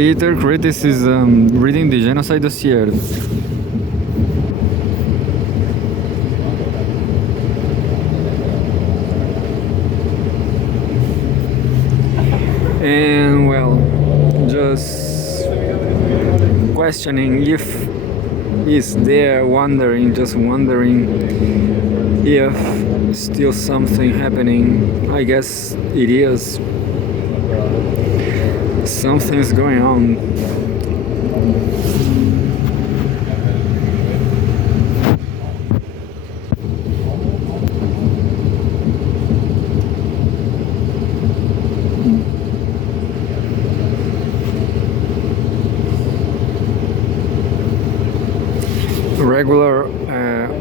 Bitter criticism, reading the genocide dossier. And well, just questioning if is there, just wondering if still something happening. I guess it is. Something's going on. Regular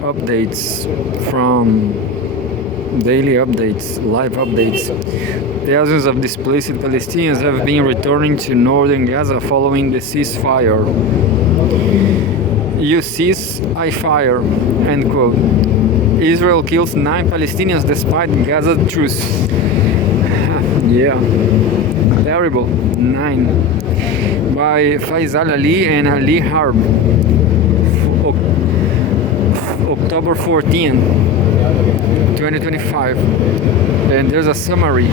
updates from daily updates, live updates. Thousands of displaced Palestinians have been returning to northern Gaza following the ceasefire. You cease, I fire, end quote. Israel kills 9 Palestinians despite Gaza truce. Yeah, terrible. 9. By Faisal Ali and Ali Harb. October 14, 2025. And there's a summary.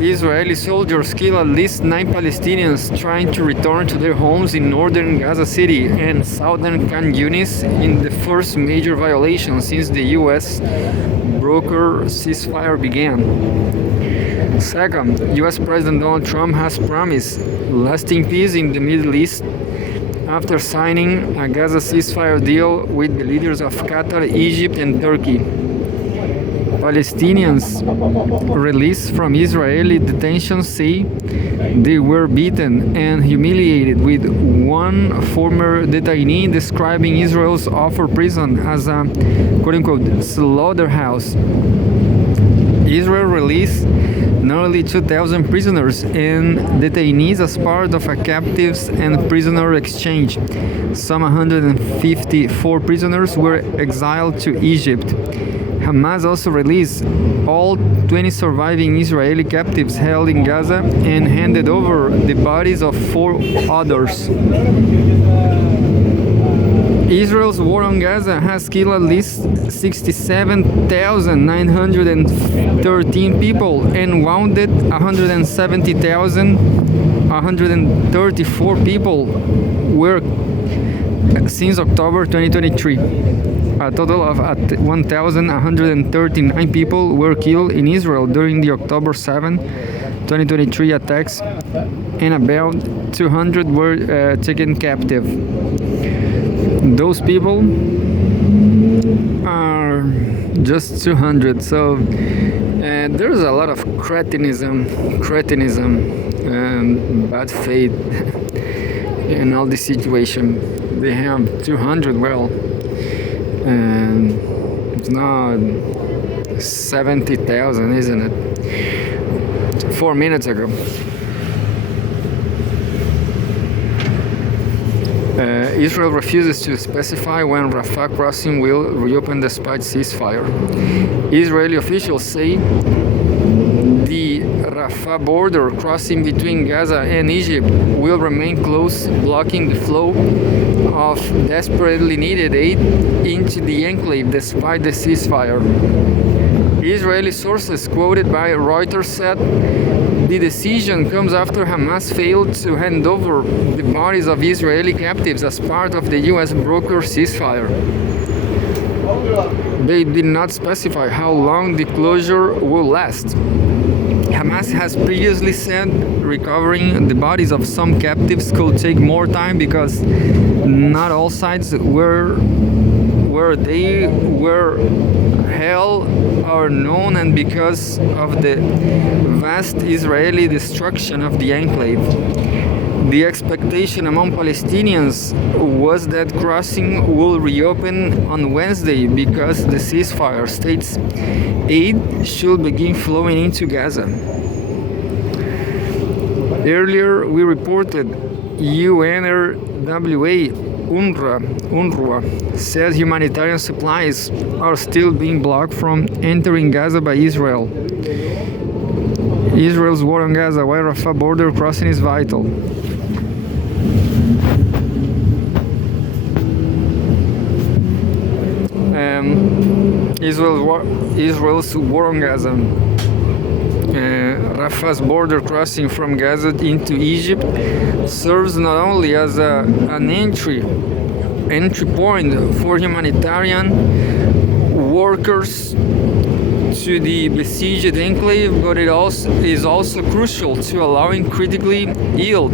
Israeli soldiers kill at least 9 Palestinians trying to return to their homes in northern Gaza City and southern Khan Yunis in the first major violation since the US broker ceasefire began. Second, US President Donald Trump has promised lasting peace in the Middle East after signing a Gaza ceasefire deal with the leaders of Qatar, Egypt, and Turkey. Palestinians released from Israeli detention say they were beaten and humiliated, with one former detainee describing Israel's offer prison as a quote-unquote slaughterhouse. Israel released nearly 2,000 prisoners and detainees as part of a captives and prisoner exchange. Some 154 prisoners were exiled to Egypt. Hamas also released all 20 surviving Israeli captives held in Gaza and handed over the bodies of 4 others. Israel's war on Gaza has killed at least 67,913 people and wounded 170,134 people since October 2023. A total of 1,139 people were killed in Israel during the October 7, 2023 attacks, and about 200 were taken captive. Those people are just 200, so there's a lot of cretinism and bad faith in all this situation. They have 200, well, and it's not 70,000, isn't it? 4 minutes ago. Israel refuses to specify when Rafah crossing will reopen despite ceasefire. Israeli officials say the Rafah border crossing between Gaza and Egypt will remain closed, blocking the flow of desperately needed aid into the enclave despite the ceasefire. Israeli sources quoted by Reuters said the decision comes after Hamas failed to hand over the bodies of Israeli captives as part of the US broker ceasefire. They did not specify how long the closure will last. Hamas has previously said recovering the bodies of some captives could take more time because not all sites where they were held are known, and because of the vast Israeli destruction of the enclave. The expectation among Palestinians was that crossing will reopen on Wednesday because the ceasefire states aid should begin flowing into Gaza. Earlier, we reported UNRWA UNRWA says humanitarian supplies are still being blocked from entering Gaza by Israel. Israel's war on Gaza, why Rafah border crossing is vital. Israel's war on Gaza. Rafah's border crossing from Gaza into Egypt serves not only as an entry point for humanitarian workers to the besieged enclave, but it is also crucial to allowing critically ill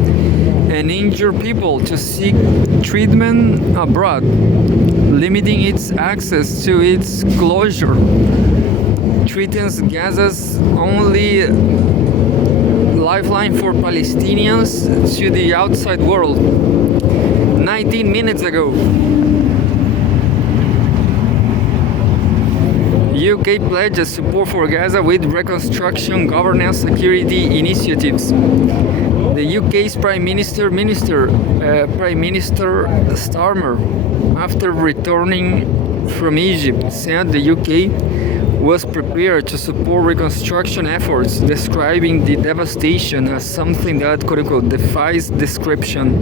and injured people to seek treatment abroad, limiting its access to its closure threatens Gaza's only lifeline for Palestinians to the outside world. 19 minutes ago, UK pledges support for Gaza with reconstruction, governance, security initiatives. The UK's Prime Minister Starmer, after returning from Egypt, said the UK was prepared to support reconstruction efforts, describing the devastation as something that, quote unquote, defies description.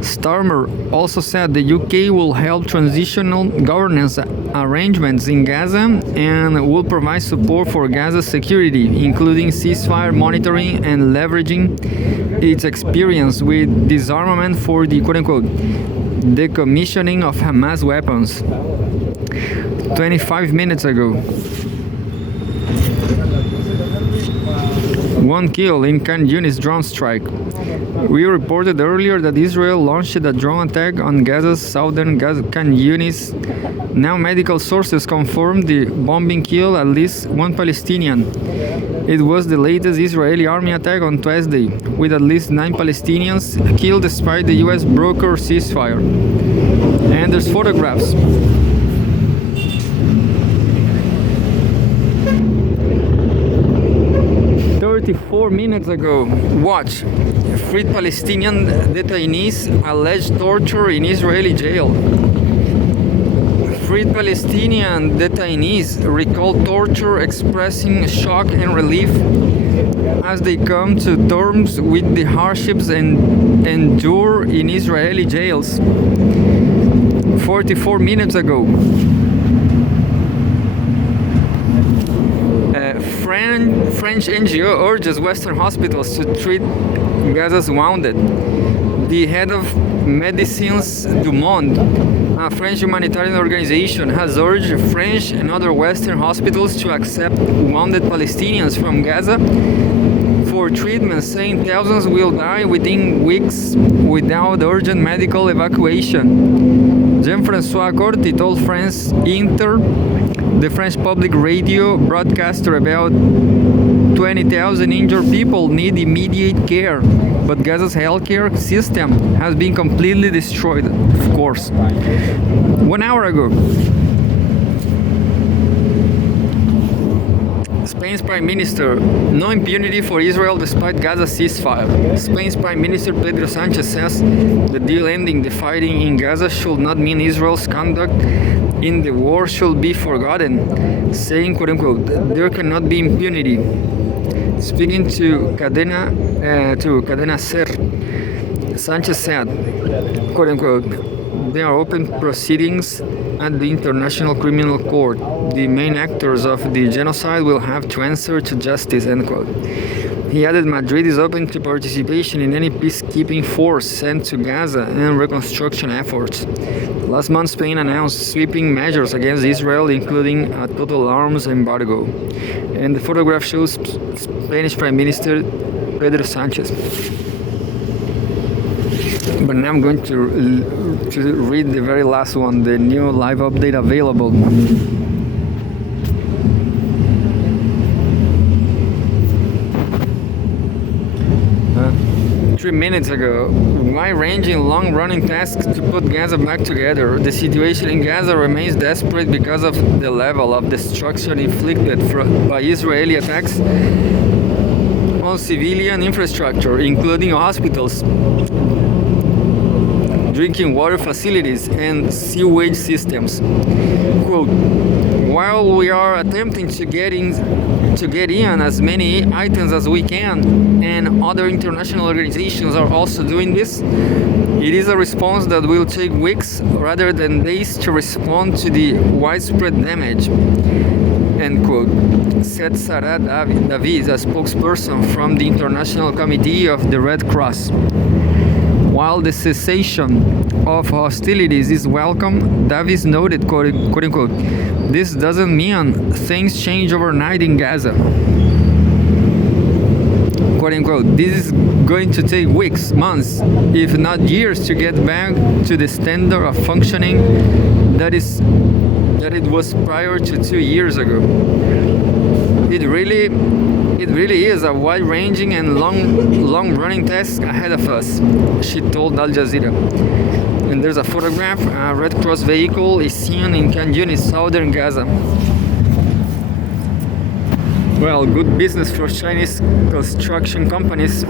Starmer also said the UK will help transitional governance arrangements in Gaza and will provide support for Gaza's security, including ceasefire monitoring and leveraging its experience with disarmament for the, quote-unquote, decommissioning of Hamas weapons. 25 minutes ago. One kill in Khan Yunis drone strike. We reported earlier that Israel launched a drone attack on Gaza's southern Khan Yunis. Now medical sources confirm the bombing killed at least one Palestinian. It was the latest Israeli army attack on Tuesday, with at least 9 Palestinians killed despite the US broker ceasefire. And there's photographs. Four minutes ago, watch. Freed Palestinian detainees alleged torture in Israeli jail. Freed Palestinian detainees recall torture, expressing shock and relief as they come to terms with the hardships endure in Israeli jails. 44 minutes ago, French NGO urges Western hospitals to treat Gaza's wounded. The head of Médecins du Monde, a French humanitarian organization, has urged French and other Western hospitals to accept wounded Palestinians from Gaza for treatment, saying thousands will die within weeks without urgent medical evacuation. Jean-François Corti told France Inter, the French public radio broadcaster, about 20,000 injured people need immediate care, but Gaza's healthcare system has been completely destroyed, of course. 1 hour ago, Spain's Prime Minister, no impunity for Israel despite Gaza ceasefire. Spain's Prime Minister Pedro Sánchez says the deal ending the fighting in Gaza should not mean Israel's conduct in the war should be forgotten, saying, quote unquote, there cannot be impunity. Speaking to Cadena Ser, Sánchez said, quote unquote, there are open proceedings at the International Criminal Court. The main actors of the genocide will have to answer to justice, end quote. He added Madrid is open to participation in any peacekeeping force sent to Gaza and reconstruction efforts. Last month, Spain announced sweeping measures against Israel, including a total arms embargo. And the photograph shows Spanish Prime Minister Pedro Sánchez. But now I'm going to read the very last one, the new live update available. 3 minutes ago, wide-ranging, long-running tasks to put Gaza back together. The situation in Gaza remains desperate because of the level of destruction inflicted by Israeli attacks on civilian infrastructure, including hospitals, drinking water facilities, and sewage systems. Quote, while we are attempting to get in as many items as we can, and other international organizations are also doing this, it is a response that will take weeks rather than days to respond to the widespread damage. End quote, said Sarah David, a spokesperson from the International Committee of the Red Cross. While the cessation of hostilities is welcome, Davis noted, quote unquote, this doesn't mean things change overnight in Gaza. Quote unquote, this is going to take weeks, months, if not years to get back to the standard of functioning that it was prior to 2 years ago. It really is a wide-ranging and long-running task ahead of us, she told Al Jazeera. And there's a photograph. A Red Cross vehicle is seen in Khan Yunis, southern Gaza. Well, good business for Chinese construction companies.